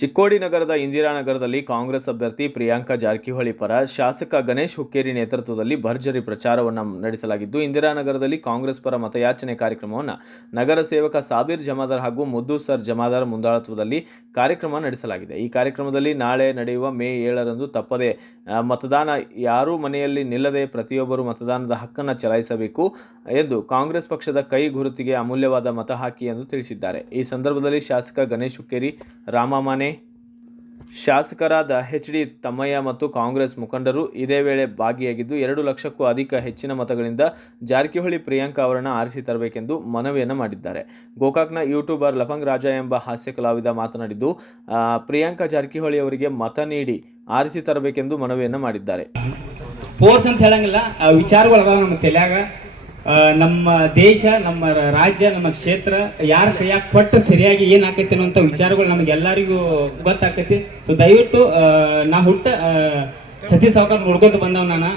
ಚಿಕ್ಕೋಡಿ ನಗರದ ಇಂದಿರಾನಗರದಲ್ಲಿ ಕಾಂಗ್ರೆಸ್ ಅಭ್ಯರ್ಥಿ ಪ್ರಿಯಾಂಕಾ ಜಾರಕಿಹೊಳಿ ಪರ ಶಾಸಕ ಗಣೇಶ್ ಹುಕ್ಕೇರಿ ನೇತೃತ್ವದಲ್ಲಿ ಭರ್ಜರಿ ಪ್ರಚಾರವನ್ನು ನಡೆಸಲಾಗಿದ್ದು, ಇಂದಿರಾನಗರದಲ್ಲಿ ಕಾಂಗ್ರೆಸ್ ಪರ ಮತಯಾಚನೆ ಕಾರ್ಯಕ್ರಮವನ್ನು ನಗರ ಸೇವಕ ಸಾಬೀರ್ ಜಮಾದಾರ್ ಹಾಗೂ ಮುದ್ದು ಸರ್ ಜಮಾದಾರ್ ಮುಂದಾಳತ್ವದಲ್ಲಿ ಕಾರ್ಯಕ್ರಮ ನಡೆಸಲಾಗಿದೆ. ಈ ಕಾರ್ಯಕ್ರಮದಲ್ಲಿ ನಾಳೆ ನಡೆಯುವ ಮೇ 7ರಂದು ತಪ್ಪದೆ ಮತದಾನ ಯಾರೂ ಮನೆಯಲ್ಲಿ ನಿಲ್ಲದೆ ಪ್ರತಿಯೊಬ್ಬರು ಮತದಾನದ ಹಕ್ಕನ್ನು ಚಲಾಯಿಸಬೇಕು ಎಂದು ಕಾಂಗ್ರೆಸ್ ಪಕ್ಷದ ಕೈ ಗುರುತಿಗೆ ಅಮೂಲ್ಯವಾದ ಮತ ಹಾಕಿ ಎಂದು ತಿಳಿಸಿದ್ದಾರೆ. ಈ ಸಂದರ್ಭದಲ್ಲಿ ಶಾಸಕ ಗಣೇಶ್ ಹುಕ್ಕೇರಿ, ರಾಮಮಾನೆ, ಶಾಸಕರಾದ ಎಚ್.ಡಿ. ತಮ್ಮಯ್ಯ ಮತ್ತು ಕಾಂಗ್ರೆಸ್ ಮುಖಂಡರು ಇದೇ ವೇಳೆ ಭಾಗಿಯಾಗಿದ್ದು, 2 ಲಕ್ಷಕ್ಕೂ ಹೆಚ್ಚಿನ ಮತಗಳಿಂದ ಜಾರಕಿಹೊಳಿ ಪ್ರಿಯಾಂಕಾ ಅವರನ್ನು ಆರಿಸಿ ತರಬೇಕೆಂದು ಮನವಿಯನ್ನು ಮಾಡಿದ್ದಾರೆ. ಗೋಕಾಕ್ನ ಯೂಟ್ಯೂಬರ್ ಲಫಂಗ್ ರಾಜ ಎಂಬ ಹಾಸ್ಯ ಕಲಾವಿದ ಮಾತನಾಡಿದ್ದು, ಪ್ರಿಯಾಂಕಾ ಜಾರಕಿಹೊಳಿ ಅವರಿಗೆ ಮತ ನೀಡಿ ಆರಿಸಿ ತರಬೇಕೆಂದು ಮನವಿಯನ್ನು ಮಾಡಿದ್ದಾರೆ. ಫೋರ್ಸ್ ಅಂತ ಹೇಳಂಗಿಲ್ಲ, ವಿಚಾರಗಳು ಅದಾವ ನಮ್ಮ ತಲೆಯಾಗ. ನಮ್ಮ ದೇಶ, ನಮ್ಮ ರಾಜ್ಯ, ನಮ್ಮ ಕ್ಷೇತ್ರ ಯಾರ ಕೈಯಾಗ ಕೊಟ್ಟು ಸರಿಯಾಗಿ ಏನು ಆಕೈತಿ ಅನ್ನೋಂಥ ವಿಚಾರಗಳು ನಮಗೆಲ್ಲರಿಗೂ ಗೊತ್ತಾಕೈತಿ. ಸೊ ದಯವಿಟ್ಟು ನಾ ಸತೀಶ್ ಸಾವ್ಕಾರ್ ನೋಡ್ಕೊತ ಬಂದವ್. ನಾನು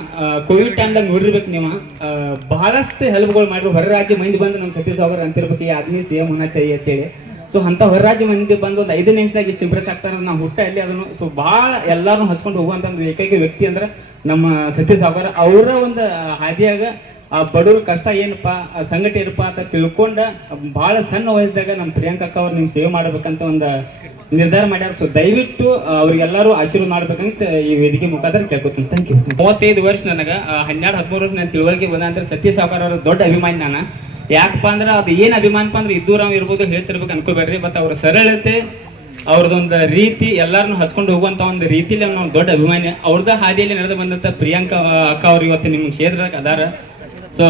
ಕೋವಿಡ್ ಟೈಮ್ದಾಗ ನೋಡಿರ್ಬೇಕು, ನೀವು ಬಹಳಷ್ಟು ಹೆಲ್ಪ್ಗಳು ಮಾಡಿದ್ರು. ಹೊರ ರಾಜ್ಯ ಮಂದಿ ಬಂದು ನಮ್ಮ ಸತೀಶ್ ಸಾವ್ಕಾರ್ ಅಂತಿರ್ಬೇಕು, ಈ ಆದ್ಮಿ CM ಹೋನಾ ಚಾಹಿಯೆ ಅಂತೇಳಿ. ಸೊ ಅಂಥ ಹೊರ ರಾಜ್ಯ ಮಂದಿ ಬಂದು ಒಂದು 5 ನಿಮಿಷದಾಗ ಇಷ್ಟು ಇಂಪ್ರೆಸ್ ಆಗ್ತಾರೆ. ನಾವು ಅಲ್ಲಿ ಅದನ್ನು ಸೊ ಭಾಳ ಎಲ್ಲರೂ ಹಚ್ಕೊಂಡು ಹೋಗುವಂಥ ಒಂದು ಏಕೈಕ ವ್ಯಕ್ತಿ ಅಂದ್ರೆ ನಮ್ಮ ಸತೀಶ್ ಸಾವ್ಕಾರ್. ಅವರ ಒಂದು ಹಾದಿಯಾಗ ಬಡವ್ರ ಕಷ್ಟ ಏನಪ್ಪ, ಸಂಘಟ ಏನಪ್ಪ ಅಂತ ತಿಳ್ಕೊಂಡು ಭಾಳ ಸಣ್ಣ ವಯಸ್ಸದಾಗ ನಮ್ಮ ಪ್ರಿಯಾಂಕಾ ಅವ್ರು ನಿಮ್ಗೆ ಸೇವೆ ಮಾಡ್ಬೇಕಂತ ಒಂದು ನಿರ್ಧಾರ ಮಾಡ್ಯಾರ. ಸೊ ದಯವಿಟ್ಟು ಅವ್ರಿಗೆಲ್ಲರೂ ಆಶೀರ್ವಾದ ಮಾಡ್ಬೇಕಂತ ಈ ವೇದಿಕೆ ಮುಖಾಂತರ ಕೇಳ್ಕೊತೀನಿ. Thank you. 35 ವರ್ಷ ನನಗೆ 12-13 ವರ್ಷ ನಾನು ತಿಳುವಳಿಕೆ ಬಂದ ಅಂದ್ರೆ ಸತೀಶ್ ಸಾವ್ಕಾರ್ ಅವ್ರ ದೊಡ್ಡ ಅಭಿಮಾನಿ ನಾನು. ಯಾಕಪ್ಪ ಅಂದ್ರೆ ಅದು ಏನು ಅಭಿಮಾನಪ್ಪ ಅಂದ್ರೆ ಇದ್ದೂರಾವ್ ಇರ್ಬೋದು, ಹೇಳ್ತಿರ್ಬೇಕು ಅನ್ಕೋಬೇಡ್ರಿ. ಬಟ್ ಅವ್ರ ಸರಳತೆ, ಅವ್ರದ್ದೊಂದು ರೀತಿ, ಎಲ್ಲರನ್ನೂ ಹಚ್ಕೊಂಡು ಹೋಗುವಂಥ ಒಂದು ರೀತಿಲಿ ಅವ್ನು ದೊಡ್ಡ ಅಭಿಮಾನಿ. ಅವ್ರದ ಹಾದಿಯಲ್ಲಿ ನಡೆದು ಬಂದಂಥ ಪ್ರಿಯಾಂಕಾ ಅಕ್ಕ ಅವ್ರು ಇವತ್ತು ನಿಮ್ಮ ಕ್ಷೇತ್ರದಾಗ ಅದಾರ. ಸೊ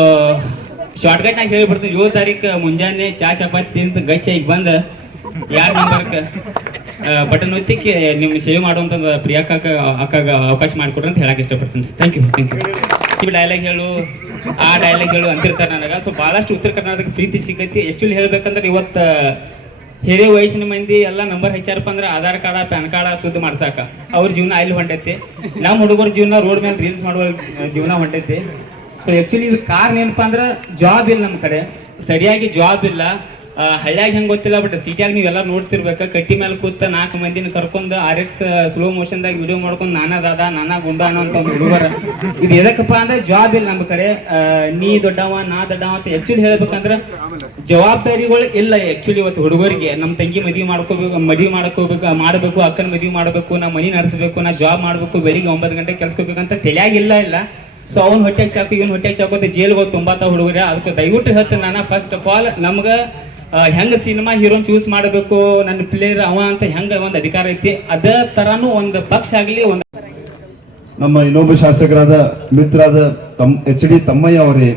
ಶಾರ್ಟ್ಕಟ್ನಾಗ ಹೇಳಿಬಿಡ್ತೀನಿ, 7 ತಾರೀಕು ಮುಂಜಾನೆ ಚಾ ಚಪಾತಿ ತಿಂದು ಗಚ್ಚಾಗಿ ಬಂದು 2 ನಂಬರ್ಗೆ ಬಟನ್ ಒತ್ತಿಕ್ಕೆ ನಿಮ್ಮ ಸೇವೆ ಮಾಡುವಂಥ ಪ್ರಿಯಾಂಕಾ ಅಕ್ಕಾಗ ಅವಕಾಶ ಮಾಡಿಕೊಡ್ರಿ ಅಂತ ಹೇಳಕ್ಕೆ ಇಷ್ಟಪಡ್ತೀನಿ. Thank you. ಡೈಲಾಗ್ ಹೇಳು, ಆ ಡೈಲಾಗ್ ಹೇಳು ಅಂತಿರ್ತಾರೆ ನನಗೆ. ಸೊ ಭಾಳಷ್ಟು ಉತ್ತರ ಕರ್ನಾಟಕ ಪ್ರೀತಿ ಸಿಕ್ಕೈತಿ. ಆ್ಯಕ್ಚುಲಿ ಹೇಳ್ಬೇಕಂದ್ರೆ ಇವತ್ತು ಹಿರಿಯ ವಯಸ್ಸಿನ ಮಂದಿ ಎಲ್ಲ ನಂಬರ್ ಹೆಚ್ಚಾರಪ್ಪ ಅಂದ್ರೆ ಆಧಾರ್ ಕಾರ್ಡ, ಪ್ಯಾನ್ ಕಾರ್ಡ ಸುದ್ದಿ ಮಾಡ್ಸಾಕ ಅವ್ರ ಜೀವನ ಅಲ್ಲಿ ಹೊಂಟೈತಿ. ನಮ್ಮ ಹುಡುಗರ ಜೀವನ ರೋಡ್ ಮೇಲೆ ರೀಲ್ಸ್ ಮಾಡುವ ಜೀವನ ಹೊಂಟೈತಿ. ಸೊ ಆ್ಯಕ್ಚುಲಿ ಇದು ಕಾರಣ ಏನಪ್ಪ ಅಂದ್ರೆ ಜಾಬ್ ಇಲ್ಲ, ನಮ್ಮ ಕಡೆ ಸರಿಯಾಗಿ ಜಾಬ್ ಇಲ್ಲ. ಹಳ್ಳಿಯಾಗ ಹೆಂಗೆ ಗೊತ್ತಿಲ್ಲ, ಬಟ್ ಸಿಟಿಯಾಗ ನೀವೆಲ್ಲ ನೋಡ್ತಿರ್ಬೇಕು. ಕಟ್ಟಿ ಮೇಲೆ ಕೂತ 4 ಮಂದಿನ ಕರ್ಕೊಂಡು RX ಸ್ಲೋ ಮೋಷನ್ದಾಗ ವಿಡಿಯೋ ಮಾಡ್ಕೊಂಡು ನಾನಾ ದಾದಾ ನಾನಾ ಗುಂಡ ಅನ್ನೋಂಥ ಒಂದು ಹುಡುಗರ. ಇದು ಎದಕ್ಕಪ್ಪ ಅಂದ್ರೆ ಜಾಬ್ ಇಲ್ಲ ನಮ್ಮ ಕಡೆ. ನೀ ದೊಡ್ಡವ ನಾ ದೊಡ್ಡವ ಅಂತ ಆ್ಯಕ್ಚುಲಿ ಹೇಳ್ಬೇಕಂದ್ರೆ ಜವಾಬ್ದಾರಿಗಳು ಇಲ್ಲ ಆ್ಯಕ್ಚುಲಿ ಇವತ್ತು ಹುಡುಗರಿಗೆ. ನಮ್ಮ ತಂಗಿ ಮದುವೆ ಮಾಡಬೇಕು, ಅಕ್ಕನ ಮದುವೆ ಮಾಡಬೇಕು, ನಾ ಮನೆ ನಡೆಸಬೇಕು, ನಾ ಜಾಬ್ ಮಾಡಬೇಕು, ಬೆಳಿಗ್ಗೆ 9 ಗಂಟೆಗೆ ಕೆಲ್ಸ್ಕೋಬೇಕಂತ ತಲೆಯಾಗಿಲ್ಲ ಇಲ್ಲ. ಸೊ ಅವ್ನು ಹೊಟ್ಟೆಗೆ ಚಾಕು, ಇವ್ನು ಹೊಟ್ಟೆಗೆ ಚಾಕೋತ ಜೈಲ್ಗೆ ಹೋಗಿ ತುಂಬಾತ ಹುಡುಗರ. ಅದಕ್ಕೆ ದಯವಿಟ್ಟು ಹೇಳ್ತೀನಿ ನಾನು, ಫಸ್ಟ್ ಆಫ್ ಆಲ್ ನಮ್ಗೆ ಹೆಂಗೆ ಸಿನಿಮಾ ಹೀರೋನ್ ಚೂಸ್ ಮಾಡಬೇಕು, ನನ್ನ ಪ್ಲೇಯರ್ ಅವ ಅಂತ ಹೆಂಗೆ ಒಂದು ಅಧಿಕಾರ ಐತಿ, ಅದೇ ಥರನೂ ಒಂದು ಪಕ್ಷ ಆಗಲಿ. ಒಂದು ನಮ್ಮ ಇನ್ನೊಬ್ಬ ಶಾಸಕರಾದ ಮಿತ್ರರಾದ ಎಚ್.ಡಿ. ತಮ್ಮಯ್ಯ ಅವರೇ,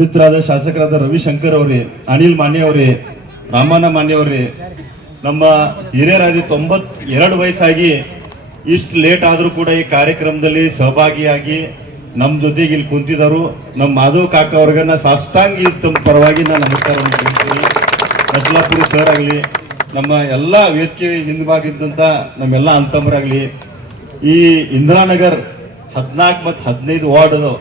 ಮಿತ್ರರಾದ ಶಾಸಕರಾದ ರವಿಶಂಕರ್ ಅವರೇ, ಅನಿಲ್ ಮಾನ್ಯ ಅವರೇ, ರಾಮಣ್ಣ ಮಾನ್ಯ ಅವರೇ, ನಮ್ಮ ಹಿರಿಯರಾಗಿ 92 ವಯಸ್ಸಾಗಿ ಇಷ್ಟು ಲೇಟ್ ಆದರೂ ಕೂಡ ಈ ಕಾರ್ಯಕ್ರಮದಲ್ಲಿ ಸಹಭಾಗಿಯಾಗಿ ನಮ್ಮ ಜೊತೆಗೆ ಇಲ್ಲಿ ಕುಂತಿದ್ದರು. ನಮ್ಮ ಮಾಧವ್ ಕಾಕ ಅವ್ರಿಗನ್ನ ಸಾಷ್ಟಾಂಗಿ ತಮ್ಮ ಪರವಾಗಿ ನಾನು ನಮಸ್ಕಾರ ಮಾಡ್ತೀನಿ. ನಸಲಾಪುರಿ ಸರ್ ಆಗಲಿ, ನಮ್ಮ ಎಲ್ಲ ವೇದಿಕೆ ಹಿಂದವಾಗಿದ್ದಂಥ ನಮ್ಮೆಲ್ಲ ಅಂತಂಬರಾಗಲಿ, ಈ ಇಂದಿರಾನಗರ್ 14 ಮತ್ತು 15 ವಾರ್ಡ್ ಅದು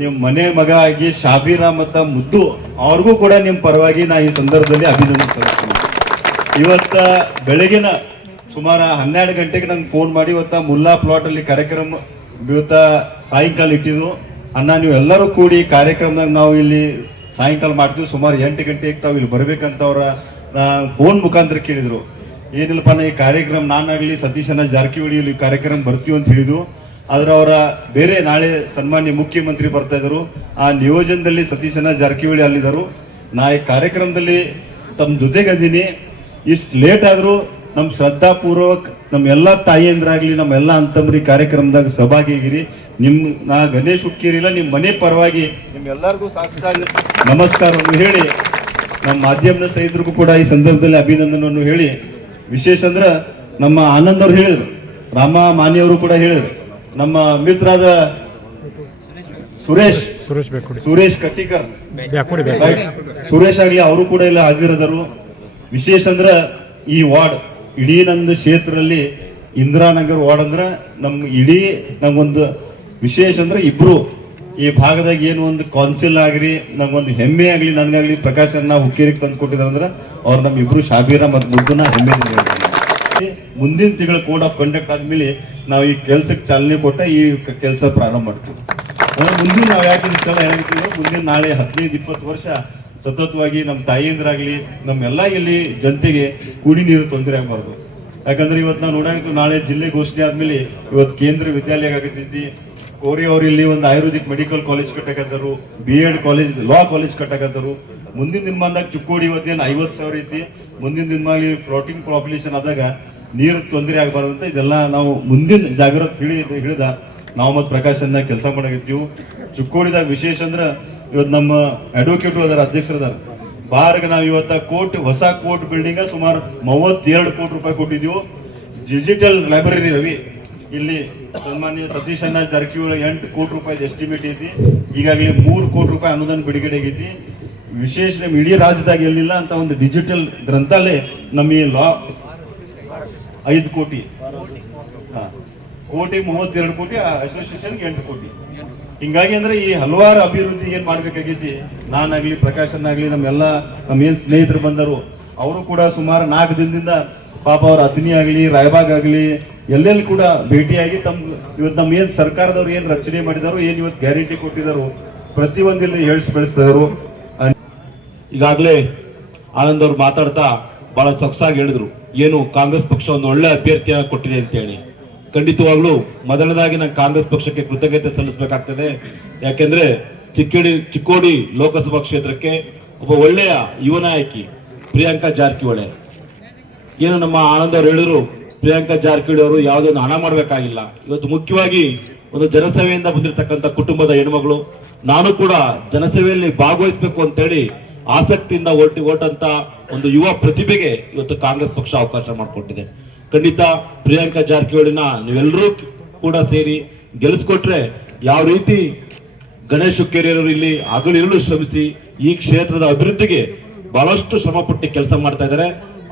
ನಿಮ್ಮ ಮನೆ ಮಗ ಆಗಿ ಶಾಬೀರ ಮತ್ತು ಮುದ್ದು ಅವ್ರಿಗೂ ಕೂಡ ನಿಮ್ಮ ಪರವಾಗಿ ನಾ ಈ ಸಂದರ್ಭದಲ್ಲಿ ಅಭಿನಂದನೆ ಸಲ್ಲಿಸ್ತೀನಿ. ಇವತ್ತು ಬೆಳಗಿನ ಸುಮಾರು 12 ಗಂಟೆಗೆ ನಂಗೆ ಫೋನ್ ಮಾಡಿ ಇವತ್ತು ಮುಲ್ಲಾ ಪ್ಲಾಟಲ್ಲಿ ಕಾರ್ಯಕ್ರಮ ಇವತ್ತ ಸಾಯಂಕಾಲ ಇಟ್ಟಿದ್ದು. ಅಣ್ಣ ನೀವು ಎಲ್ಲರೂ ಕೂಡಿ ಕಾರ್ಯಕ್ರಮದಾಗ ನಾವು ಇಲ್ಲಿ ಸಾಯಂಕಾಲ ಮಾಡ್ತೀವಿ, ಸುಮಾರು 8 ಗಂಟೆಗೆ ತಾವು ಇಲ್ಲಿ ಬರ್ಬೇಕಂತ ಅವರ ಫೋನ್ ಮುಖಾಂತರ ಕೇಳಿದ್ರು. ಏನಿಲ್ಲಪ್ಪ ನಾ ಈ ಕಾರ್ಯಕ್ರಮ ನಾನಾಗಲಿ ಸತೀಶಣ್ಣ ಜಾರಕಿಹೊಳಿ ಇಲ್ಲಿ ಕಾರ್ಯಕ್ರಮ ಬರ್ತೀವಿ ಅಂತ ಹೇಳಿದ್ರು. ಆದ್ರೆ ಅವರ ಬೇರೆ ನಾಳೆ ಸನ್ಮಾನ್ಯ ಮುಖ್ಯಮಂತ್ರಿ ಬರ್ತಾ ಇದ್ರು, ಆ ನಿಯೋಜನದಲ್ಲಿ ಸತೀಶಣ್ಣ ಜಾರಕಿಹೊಳಿ ಅಲ್ಲಿದ್ದರು. ನಾ ಈ ಕಾರ್ಯಕ್ರಮದಲ್ಲಿ ತಮ್ಮ ಜೊತೆಗಂದಿನಿ. ಇಷ್ಟು ಲೇಟ್ ಆದರೂ ನಮ್ಮ ಶ್ರದ್ಧಾಪೂರ್ವಕ ನಮ್ಮ ಎಲ್ಲ ತಾಯಿಯಂದ್ರಾಗ್ಲಿ, ನಮ್ಮ ಎಲ್ಲ ಅಂತಂಬ್ರಿ ಕಾರ್ಯಕ್ರಮದಾಗ ಸಹಭಾಗಿಯಾಗಿರಿ. ನಾ ಗಣೇಶ್ ಹುಕ್ಕೇರಿಲ್ಲ, ನಿಮ್ಮ ಮನೆ ಪರವಾಗಿ ನಿಮ್ಗೆಲ್ಲರಿಗೂ ಸಾಷ್ಟಾಂಗ ನಮಸ್ಕಾರವನ್ನು ಹೇಳಿ, ನಮ್ಮ ಮಾಧ್ಯಮದ ಸ್ನೇಹಿತರಿಗೂ ಕೂಡ ಈ ಸಂದರ್ಭದಲ್ಲಿ ಅಭಿನಂದನವನ್ನು ಹೇಳಿ, ವಿಶೇಷ ಅಂದ್ರೆ ನಮ್ಮ ಆನಂದ್ ಅವ್ರು ಹೇಳಿದ್ರು, ರಾಮ ಮಾನ್ಯವರು ಕೂಡ ಹೇಳಿದ್ರು, ನಮ್ಮ ಮಿತ್ರರಾದ ಸುರೇಶ್ ಕಟ್ಟಿಕರ್ ಸುರೇಶ್ ಆಗಲಿ ಅವರು ಕೂಡ ಇಲ್ಲ ಹಾಜರಿದ್ದರು. ವಿಶೇಷ ಅಂದ್ರೆ ಈ ವಾರ್ಡ್ ಇಡೀ ನಂದು ಕ್ಷೇತ್ರದಲ್ಲಿ ಇಂದಿರಾನಗರ್ ವಾರ್ಡ್ ಅಂದ್ರೆ ನಮ್ಮ ಇಡೀ ನಮ್ಗೊಂದು ವಿಶೇಷ ಅಂದ್ರೆ ಇಬ್ರು ಈ ಭಾಗದಾಗ ಏನು ಒಂದು ಕೌನ್ಸಿಲ್ ಆಗ್ರಿ, ನಂಗೊಂದು ಹೆಮ್ಮೆ ಆಗಲಿ, ನನಗಾಗ್ಲಿ ಪ್ರಕಾಶ್ ಅಣ್ಣ ಹುಕ್ಕೇರಿಗೆ ತಂದು ಕೊಟ್ಟಿದ್ದಾರೆ ಅಂದ್ರೆ ಅವ್ರು ನಮ್ಮ ಇಬ್ರು ಶಾಬೀರ ಮತ್ತು ಮುದ್ದುನ ಹೆಮ್ಮೆ ಮುಂದಿನ ತಿಂಗಳ ಕೋಡ್ ಆಫ್ ಕಂಡಕ್ಟ್ ಆದ್ಮೇಲೆ ನಾವು ಈ ಕೆಲ್ಸಕ್ಕೆ ಚಾಲನೆ ಕೊಟ್ಟ ಈ ಕೆಲಸ ಪ್ರಾರಂಭ ಮಾಡ್ತೀವಿ. ಅಂದ್ರೆ ಮುಂದಿನ ನಾವು ಯಾಕೆ ಇಷ್ಟೆಲ್ಲ ಹೇಳ್ತೀವಿ, ಮುಂದಿನ ನಾಳೆ 15-20 ವರ್ಷ ಸತತವಾಗಿ ನಮ್ಮ ತಾಯಿಯಂದ್ರಾಗ್ಲಿ ನಮ್ಮೆಲ್ಲ ಇಲ್ಲಿ ಜನತೆಗೆ ಕುಡಿ ನೀರು ತೊಂದರೆ ಆಗಬಾರ್ದು. ಯಾಕಂದ್ರೆ ಇವತ್ತು ನಾವು ನೋಡಾಗಿತ್ತು, ನಾಳೆ ಜಿಲ್ಲೆ ಘೋಷಣೆ ಆದ್ಮೇಲೆ ಇವತ್ತು ಕೇಂದ್ರ ವಿದ್ಯಾಲಯ ಆಗತೈತಿ. ಕೋರಿ ಅವ್ರು ಇಲ್ಲಿ ಒಂದು ಆಯುರ್ವೇದಿಕ್ ಮೆಡಿಕಲ್ ಕಾಲೇಜ್ ಕಟ್ಟಕತ್ತಾರು, B.Ed ಕಾಲೇಜ್, ಲಾ ಕಾಲೇಜ್ ಕಟ್ಟಕತ್ತಾರು. ಮುಂದಿನ ದಿನಮಾನದಾಗ ಚಿಕ್ಕೋಡಿ ಇವತ್ತೇನು 50,000 ಐತಿ, ಮುಂದಿನ ದಿನಮಾಲಿ ಫ್ಲೋಟಿಂಗ್ ಪಾಪ್ಯುಲೇಷನ್ ಆದಾಗ ನೀರು ತೊಂದರೆ ಆಗಬಾರ್ದು ಅಂತ ಇದೆಲ್ಲ ನಾವು ಮುಂದಿನ ಜಾಗೃತಿ ಹಿಡಿದ ನಾವು ಮತ್ತು ಪ್ರಕಾಶನ ಕೆಲಸ ಮಾಡಾಗಿರ್ತೀವಿ. ಚಿಕ್ಕೋಡಿದಾಗ ವಿಶೇಷ ಅಂದ್ರೆ ಇವತ್ತು ನಮ್ಮ ಅಡ್ವೊಕೇಟು ಅದರ ಅಧ್ಯಕ್ಷರದಾರ ಬಾರ್ಗೆ ನಾವು ಇವತ್ತ ಹೊಸ ಕೋರ್ಟ್ ಬಿಲ್ಡಿಂಗ್ ಸುಮಾರು 32 ಕೋಟಿ ರೂಪಾಯಿ ಕೊಟ್ಟಿದ್ದೀವಿ. ಡಿಜಿಟಲ್ ಲೈಬ್ರರಿ ರವಿ ಇಲ್ಲಿ ಸನ್ಮಾನ್ಯ ಸತೀಶ್ ಅಣ್ಣ ಜಾರಕಿಹೊಳಿ 8 ಕೋಟಿ ರೂಪಾಯಿ ಎಸ್ಟಿಮೇಟ್ ಐತಿ. ಈಗಾಗಲೇ 3 ಕೋಟಿ ರೂಪಾಯಿ ಅನುದಾನ ಬಿಡುಗಡೆ ಆಗೈತಿ. ವಿಶೇಷ ನಮ್ಮ ಇಡೀ ರಾಜ್ಯದಾಗ ಎಲ್ಲಿಲ್ಲ ಅಂತ ಒಂದು ಡಿಜಿಟಲ್ ಗ್ರಂಥಾಲಯ ನಮ್ಮ ಈ ಲಾ 5 ಕೋಟಿ, ಕೋಟಿ 32 ಕೋಟಿ, ಅಸೋಸಿಯೇಷನ್ಗೆ 8 ಕೋಟಿ. ಹಿಂಗಾಗಿ ಅಂದ್ರೆ ಈ ಹಲವಾರು ಅಭಿವೃದ್ಧಿ ಏನ್ ಮಾಡ್ಬೇಕಾಗೈತಿ, ನಾನಾಗ್ಲಿ ಪ್ರಕಾಶನಾಗ್ಲಿ ನಮ್ಮೆಲ್ಲ ನಮ್ಮ ಏನ್ ಸ್ನೇಹಿತರು ಬಂದರು ಅವರು ಕೂಡ ಸುಮಾರು 4 ದಿನದಿಂದ ಪಾಪ ಅವ್ರ ಅತನಿ ಆಗ್ಲಿ ರಾಯಬಾಗ್ ಆಗ್ಲಿ ಎಲ್ಲೆಲ್ಲಿ ಕೂಡ ಭೇಟಿಯಾಗಿ ಇವತ್ತು ನಮ್ಮ ಏನ್ ಸರ್ಕಾರದವ್ರು ಏನ್ ರಚನೆ ಮಾಡಿದಾರೋ, ಏನ್ ಇವತ್ತು ಗ್ಯಾರಂಟಿ ಕೊಟ್ಟಿದಾರೋ ಪ್ರತಿಯೊಂದಿಲ್ಲಿ ಬೆಳೆಸ್ತಿದ್ರು. ಈಗಾಗಲೇ ಆನಂದ್ ಅವ್ರು ಮಾತಾಡ್ತಾ ಬಹಳ ಸೊಗಸಾಗಿ ಹೇಳಿದ್ರು, ಏನು ಕಾಂಗ್ರೆಸ್ ಪಕ್ಷ ಒಂದು ಒಳ್ಳೆ ಅಭ್ಯರ್ಥಿಯಾಗಿ ಕೊಟ್ಟಿದೆ ಅಂತ ಹೇಳಿ. ಖಂಡಿತವಾಗ್ಲೂ ಮೊದಲನೇದಾಗಿ ನಾನು ಕಾಂಗ್ರೆಸ್ ಪಕ್ಷಕ್ಕೆ ಕೃತಜ್ಞತೆ ಸಲ್ಲಿಸಬೇಕಾಗ್ತದೆ. ಯಾಕೆಂದ್ರೆ ಚಿಕ್ಕೋಡಿ ಲೋಕಸಭಾ ಕ್ಷೇತ್ರಕ್ಕೆ ಒಬ್ಬ ಒಳ್ಳೆಯ ಯುವ ನಾಯಕಿ ಪ್ರಿಯಾಂಕಾ ಜಾರಕಿಹೊಳಿ. ಏನು ನಮ್ಮ ಆನಂದ್ ಅವರು ಹೇಳಿದ್ರು, ಪ್ರಿಯಾಂಕಾ ಜಾರಕಿಹೊಳಿ ಅವರು ಯಾವುದೊಂದು ಹಣ ಮಾಡಬೇಕಾಗಿಲ್ಲ. ಇವತ್ತು ಮುಖ್ಯವಾಗಿ ಒಂದು ಜನಸೇವೆಯಿಂದ ಬಂದಿರತಕ್ಕಂಥ ಕುಟುಂಬದ ಹೆಣ್ಮಗಳು. ನಾನು ಕೂಡ ಜನಸೇವೆಯಲ್ಲಿ ಭಾಗವಹಿಸಬೇಕು ಅಂತೇಳಿ ಆಸಕ್ತಿಯಿಂದ ಓಟಂತ ಒಂದು ಯುವ ಪ್ರತಿಭೆಗೆ ಇವತ್ತು ಕಾಂಗ್ರೆಸ್ ಪಕ್ಷ ಅವಕಾಶ ಮಾಡಿಕೊಟ್ಟಿದೆ. ಖಂಡಿತ ಪ್ರಿಯಾಂಕಾ ಜಾರಕಿಹೊಳಿನ ನೀವೆಲ್ಲರೂ ಕೂಡ ಸೇರಿ ಗೆಲ್ಲಿಸ್ಕೊಟ್ರೆ, ಯಾವ ರೀತಿ ಗಣೇಶ್ ಹುಕ್ಕೇರಿಯವರು ಇಲ್ಲಿ ಹಗಲಿರುಳು ಶ್ರಮಿಸಿ ಈ ಕ್ಷೇತ್ರದ ಅಭಿವೃದ್ಧಿಗೆ ಬಹಳಷ್ಟು ಶ್ರಮಪಟ್ಟು ಕೆಲಸ ಮಾಡ್ತಾ ಇದ್ದಾರೆ.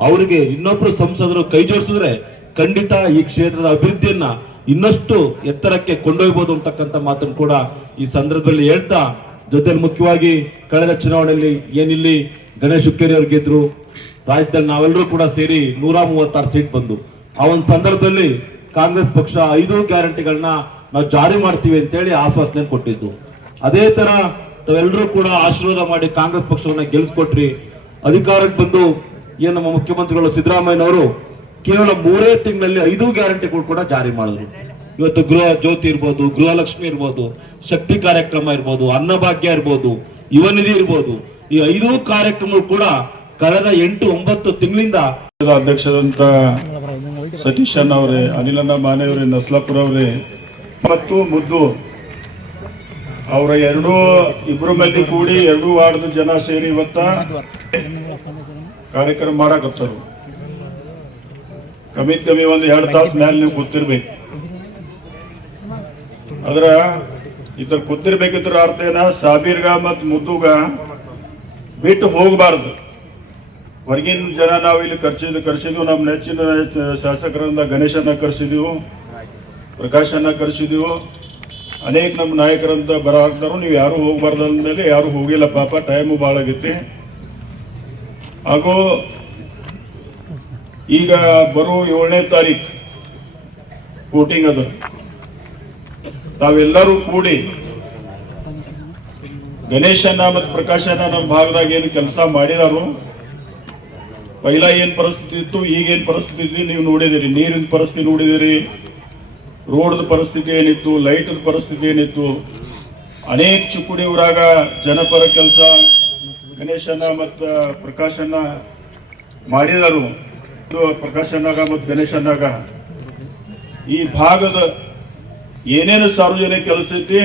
ಅವರಿಗೆ ಇನ್ನೊಬ್ರು ಸಂಸದರು ಕೈ ಜೋಡಿಸಿದ್ರೆ ಖಂಡಿತ ಈ ಕ್ಷೇತ್ರದ ಅಭಿವೃದ್ಧಿಯನ್ನ ಇನ್ನಷ್ಟು ಎತ್ತರಕ್ಕೆ ಕೊಂಡೊಯ್ಯಬಹುದು ಅಂತಕ್ಕಂಥ ಮಾತನ್ನು ಕೂಡ ಈ ಸಂದರ್ಭದಲ್ಲಿ ಹೇಳ್ತಾ, ಜೊತೆಲಿ ಮುಖ್ಯವಾಗಿ ಕಳೆದ ಚುನಾವಣೆಯಲ್ಲಿ ಏನಿಲ್ಲಿ ಗಣೇಶ್ ಹುಕ್ಕೇರಿ ಅವರು ಗೆದ್ರು, ರಾಜ್ಯದಲ್ಲಿ ನಾವೆಲ್ಲರೂ ಕೂಡ ಸೇರಿ 136 ಸೀಟ್ ಬಂದು ಆ ಒಂದು ಸಂದರ್ಭದಲ್ಲಿ ಕಾಂಗ್ರೆಸ್ ಪಕ್ಷ 5 ಗ್ಯಾರಂಟಿಗಳನ್ನ ನಾವು ಜಾರಿ ಮಾಡ್ತೀವಿ ಅಂತೇಳಿ ಆಶ್ವಾಸನೆ ಕೊಟ್ಟಿದ್ದು. ಅದೇ ತರ ತಾವೆಲ್ಲರೂ ಕೂಡ ಆಶೀರ್ವಾದ ಮಾಡಿ ಕಾಂಗ್ರೆಸ್ ಪಕ್ಷವನ್ನ ಗೆಲ್ಲಿಸ್ಕೊಟ್ರಿ. ಅಧಿಕಾರಕ್ಕೆ ಬಂದು ಏನು ನಮ್ಮ ಮುಖ್ಯಮಂತ್ರಿಗಳು ಸಿದ್ದರಾಮಯ್ಯನವರು ಕೇವಲ 3 ತಿಂಗಳಲ್ಲಿ 5 ಗ್ಯಾರಂಟಿಗಳು ಕೂಡ ಜಾರಿ ಮಾಡಿದ್ರು. ಇವತ್ತು ಗೃಹ ಜ್ಯೋತಿ ಇರ್ಬೋದು, ಗೃಹಲಕ್ಷ್ಮಿ ಇರ್ಬೋದು, ಶಕ್ತಿ ಕಾರ್ಯಕ್ರಮ ಇರ್ಬೋದು, ಅನ್ನಭಾಗ್ಯ ಇರ್ಬೋದು, ಯುವ ನಿಧಿ ಇರ್ಬೋದು, ಈ 5 ಕಾರ್ಯಕ್ರಮಗಳು ಕೂಡ ಕಳೆದ 8-9 ತಿಂಗಳಿಂದ ಅಧ್ಯಕ್ಷರಂತ ಸತೀಶ್ ಅಣ್ಣ ಅವರೇ, ಅನಿಲಣ್ಣ ಮಾನೆ ಅವರೇ, ನಸ್ಲಾಪುರ ಅವರೇ ಮತ್ತು ಮುದ್ದು ಅವರ ಇಬ್ಬರು ಮಂದಿ ಕೂಡಿ 2 ವಾರ್ಡ್ದ ಜನ ಸೇರಿ ಇವತ್ತ ಕಾರ್ಯಕ್ರಮ ಮಾಡಕತ್ತರು. ಕಮ್ಮಿ ಒಂದು 2 ತಾಸು ಮೇಲೆ ನೀವು ಕೂತಿರ್ಬೇಕು. ಅದ್ರ ಇದ್ರ ಕೂತಿರ್ಬೇಕಿದ್ರ ಅರ್ಥ ಏನ, ಸಾಬೀರ್ಗ ಮತ್ತು ಮುದ್ದುಗ ಬಿಟ್ಟು ಹೋಗಬಾರ್ದು. ಹೊರಗಿನ ಜನ ನಾವು ಇಲ್ಲಿ ಕರ್ಸಿದ್ವು. ನಮ್ಮ ನೆಚ್ಚಿನ ಶಾಸಕರಿಂದ ಗಣೇಶನ್ನ ಕರ್ಸಿದೀವು, ಪ್ರಕಾಶನ್ನ ಕರ್ಸಿದೀವು, ಅನೇಕ ನಮ್ಮ ನಾಯಕರಂತ ಬರಾಕ್ತಾರು. ನೀವು ಯಾರು ಹೋಗ್ಬಾರ್ದು ಅಂದ್ಮೇಲೆ ಯಾರು ಹೋಗಿಲ್ಲ ಪಾಪ, ಟೈಮು ಭಾಳ ಆಗೈತಿ. ಹಾಗೂ ಈಗ ಬರೋ 7ನೇ ತಾರೀಕು ವೋಟಿಂಗ್ ಅದ. ತಾವೆಲ್ಲರೂ ಕೂಡಿ ಗಣೇಶನ್ನ ಮತ್ತು ಪ್ರಕಾಶನ ನಮ್ಮ ಭಾಗದಾಗ ಏನು ಕೆಲಸ ಮಾಡಿದಾರು, ಪೈಲ ಏನ್ ಪರಿಸ್ಥಿತಿ ಇತ್ತು, ಈಗೇನ್ ಪರಿಸ್ಥಿತಿ ಇತ್ತು ನೀವು ನೋಡಿದಿರಿ. ನೀರಿನ ಪರಿಸ್ಥಿತಿ ನೋಡಿದಿರಿ, ರೋಡ್ದ ಪರಿಸ್ಥಿತಿ ಏನಿತ್ತು, ಲೈಟ್ದ ಪರಿಸ್ಥಿತಿ ಏನಿತ್ತು. ಅನೇಕ ಚಿಕ್ಕುಡಿ ಊರಾಗ ಜನಪರ ಕೆಲಸ ಗಣೇಶನ್ನ ಮತ್ತು ಪ್ರಕಾಶನ್ನ ಮಾಡಿದರು. ಪ್ರಕಾಶನ್ನಾಗ ಮತ್ತು ಗಣೇಶನ್ನಾಗ ಈ ಭಾಗದ ಏನೇನು ಸಾರ್ವಜನಿಕ ಕೆಲಸ ಐತಿ,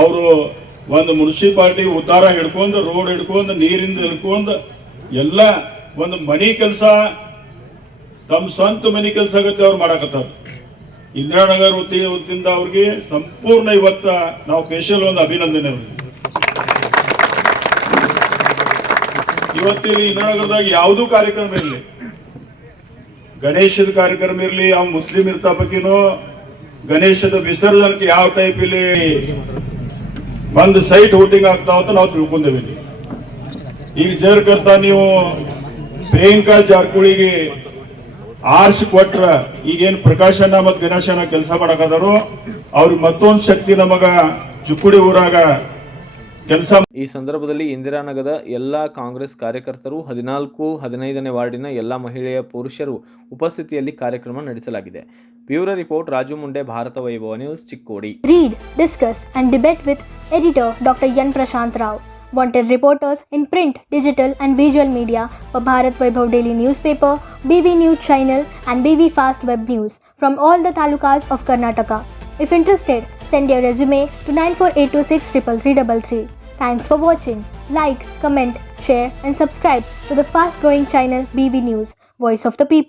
ಅವರು ಒಂದು ಮುನ್ಸಿಪಾಲಿಟಿ ಉದ್ದಾರ ಹಿಡ್ಕೊಂಡು, ರೋಡ್ ಹಿಡ್ಕೊಂಡು, ನೀರಿಂದ ಹಿಡ್ಕೊಂಡು ಎಲ್ಲ ಒಂದು ಮನಿ ಕೆಲಸ, ತಮ್ಮ ಸ್ವಂತ ಮನಿ ಕೆಲಸ ಆಗತ್ತೆ ಅವ್ರು ಮಾಡಕತ್ತಾರ. ಇಂದಿರಾನಗರ ವತಿಯಿಂದ ಅವ್ರಿಗೆ ಸಂಪೂರ್ಣ ಇವತ್ತ ನಾವು ಸ್ಪೆಷಲ್ ಒಂದು ಅಭಿನಂದನೆ. ಅವ್ರಿಗೆ ಇವತ್ತಿಲ್ಲಿ ಇಂದಿರಾನಗರದಾಗ ಯಾವುದೂ ಕಾರ್ಯಕ್ರಮ ಇರಲಿ, ಗಣೇಶದ ಕಾರ್ಯಕ್ರಮ ಇರಲಿ, ಅವ್ ಮುಸ್ಲಿಂ ಇರ್ತಾಪಕಿನೋ ಗಣೇಶದ ವಿಸರ್ಜನಕ್ಕೆ ಯಾವ ಟೈಪ್ ಇಲ್ಲಿ ಒಂದು ಸೈಟ್ ವೋಟಿಂಗ್ ಆಗ್ತಾವ ಅಂತ ನಾವು ತಿಳ್ಕೊಂಡೇವಿ. ಈಗ ಜರ್ಕರ್ತ ನೀವು ಪ್ರಿಯಾಂಕಾ ಜಾರಕಿಹೊಳಿಗೆ ಆರ್ಸಿ ಕೊಟ್ರ ಈಗೇನ್ ಪ್ರಕಾಶನ ಮತ್ತು ಗಣೇಶನ ಕೆಲಸ ಮಾಡಕದಾರು ಅವ್ರಿಗೆ ಮತ್ತೊಂದು ಶಕ್ತಿ ನಮಗ ಚಿಕ್ಕುಡಿ ಊರಾಗ ಕೆಲಸ. ಈ ಸಂದರ್ಭದಲ್ಲಿ ಇಂದಿರಾನಗರದ ಎಲ್ಲ ಕಾಂಗ್ರೆಸ್ ಕಾರ್ಯಕರ್ತರು 14-15ನೇ ವಾರ್ಡಿನ ಎಲ್ಲ ಮಹಿಳೆಯ ಪುರುಷರು ಉಪಸ್ಥಿತಿಯಲ್ಲಿ ಕಾರ್ಯಕ್ರಮ ನಡೆಸಲಾಗಿದೆ. ಬ್ಯೂರೋ ರಿಪೋರ್ಟ್ ರಾಜು ಮುಂಡೆ, ಭಾರತ ವೈಭವ news, Chikkodi. Read, discuss and debate with editor Dr. Yan Prashant Rao. Wanted reporters in print, digital and visual media for Bharat Vaibhav Daily Newspaper, BV News Channel and BV Fast Web News from all the talukas of Karnataka. If interested, send your resume to 9482633333. Thanks for watching. Like, comment, share and subscribe to the fast growing channel BV News, Voice of the People.